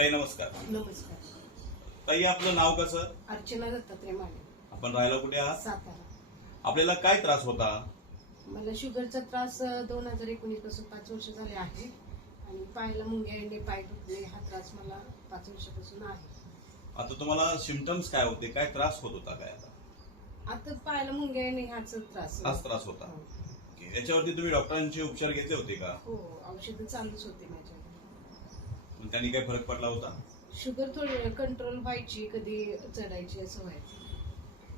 ताई नमस्कार. नमस्कार. ताई आपलं नाव कसं? अर्चना दत्तात्रय माने. आपण राहायला कुठे आहात? सातारा. आपल्याला काय त्रास होता? मला शुगरचा त्रास दोन हजार एकोणीसपासून पाच वर्ष झाले आहे. आणि पायाला मुंग्या येणे पाय दुखणे हा त्रास मला पाच वर्षापासून आहे. आता तुम्हाला सिमटम्स काय होते? काय त्रास होत होता काय आता? आता पायाला मुंग्या येणे हाच त्रास हाच त्रास होता. हो. याच्यावरती तुम्ही डॉक्टरांचे उपचार घेतले होते का? हो औषधं चालूच होते माझ्या त्यांनी काय फरक पडला होता? शुगर थोडी कंट्रोल व्हायची कधी चढायची असं व्हायचं.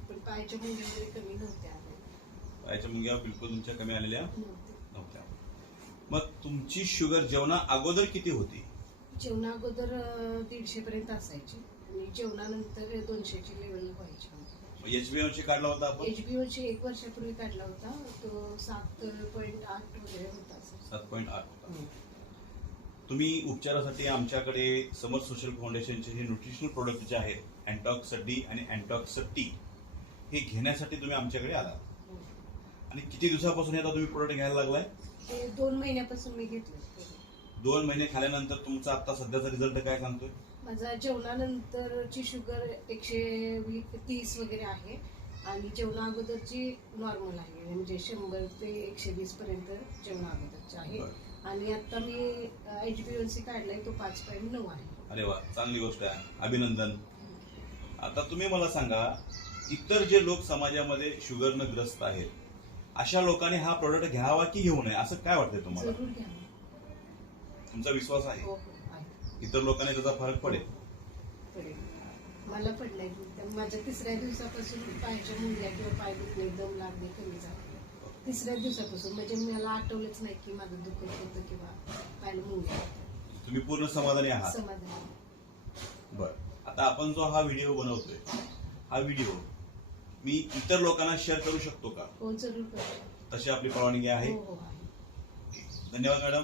पण पायाच्या मुंग्या वगैरे कमी नव्हत्या आल्या. पायाच्या मुंग्या बिलकुल तुमच्या कमी आलेल्या नव्हत्या. नव्हत्या. मग तुमची शुगर जेवणा अगोदर किती होती? जेवणा अगोदर दीडशे पर्यंत असायची. आणि जेवणानंतर दोनशेची लेवल व्हायची एच काढला होता आपण? एचबीओ ची एक वर्षापूर्वी काढला होता. तो सात पॉईंट आठ वगैरे होता. सात पॉईंट आठ होता. तुम्ही उपचारासाठी आमच्याकडे समर सोशल फाउंडेशनचे हे न्यूट्रिशनल प्रोडक्ट जे आहेत अँटॉक्स डी आणि अँटॉक्स टी हे घेण्यासाठी तुम्ही आमच्याकडे आला. आणि किती दिवसापासून आता तुम्ही प्रोडक्ट घ्यायला लागलाय? दोन महिन्यापासून मी घेतलं. दोन महिने खाल्यानंतर तुमचा आता सध्याचा रिझल्ट काय सांगतोय? माझा जेवणानंतरची शुगर एकशे तीस वगैरे आहे आणि जेवणा अगोदरची नॉर्मल आहे. म्हणजे शंभर ते एकशे वीस पर्यंत जेवणा अगोदरची आहे. आणि आता मी एचबीओ सी काढलाय तो पाच पॉईंट नऊ आहे. अरे वा चांगली गोष्ट आहे. अभिनंदन. आता तुम्ही मला सांगा इतर जे लोक समाजामध्ये शुगरनं ग्रस्त आहेत अशा लोकांनी हा प्रोडक्ट घ्यावा की घेऊ नये असं काय वाटतंय तुम्हाला? जरूर घ्या. तुमचा विश्वास आहे? हो हो आहे. इतर लोकांनी त्याचा फरक पडेल. पडेल. मला पडलंय. माझ्या तिसऱ्या दिवसापासून पायाच्या मुंग्या किंवा पाय दुखणे दम लागणे कमी झाले. तिसऱ्या दिवसापासून. म्हणजे मला आठवलंच नाही की माझं दुखत होतं किंवा मुंग्या होत्या. तुम्ही पूर्ण समाधानी आहात? समाधान. बर. आता आपण जो हा व्हिडिओ बनवतोय हा व्हिडिओ मी इतर लोकांना शेअर करू शकतो का? हो जरूर करा तशी आपली परवानगी आहे? हो हो आहे. धन्यवाद मॅडम